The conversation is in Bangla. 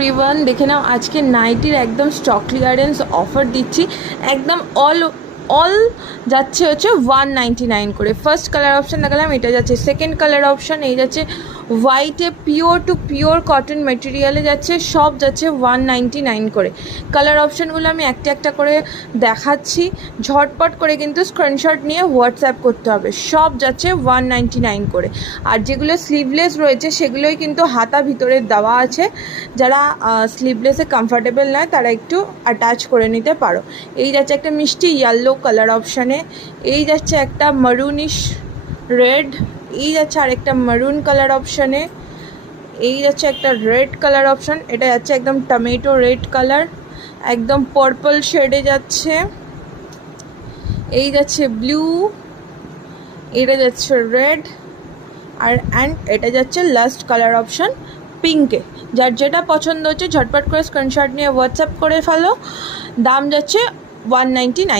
এভরিওয়ান, দেখে নাও আজকে নাইটির একদম স্টক ক্লিয়ারেন্স অফার দিচ্ছি। একদম অল যাচ্ছে হচ্ছে 199 করে। ফার্স্ট কালার অপশান দেখালাম, এটা যাচ্ছে সেকেন্ড কালার অপশান, এই যাচ্ছে হোয়াইটে পিওর টু পিওর কটন মেটেরিয়ালে যাচ্ছে, সব যাচ্ছে 199 করে। কালার অপশানগুলো আমি একটা একটা করে দেখাচ্ছি, ঝটপট করে কিন্তু স্ক্রিনশট নিয়ে হোয়াটসঅ্যাপ করতে হবে। সব যাচ্ছে 199 করে। আর যেগুলো স্লিভলেস রয়েছে সেগুলোই কিন্তু হাতা ভিতরে দেওয়া আছে, যারা স্লিভলেসে কমফর্টেবল নয় তারা একটু অ্যাটাচ করে নিতে পারো। এই যাচ্ছে একটা মিষ্টি ইয়েলো কালার অপশানে, এই যাচ্ছে একটা মারুনিশ রেড, এই যাচ্ছে আরেকটা মারুন কালার অপশানে, এই যাচ্ছে একটা রেড কালার অপশান, এটা যাচ্ছে একদম টমেটো রেড কালার, একদম পার্পল শেডে যাচ্ছে, এই যাচ্ছে ব্লু, এটা যাচ্ছে রেড, আর এটা যাচ্ছে লাস্ট কালার অপশান পিঙ্কে। যার যেটা পছন্দ হচ্ছে ঝটপট করে স্ক্রিনশট নিয়ে হোয়াটসঅ্যাপ করে ফেলো। দাম যাচ্ছে 199।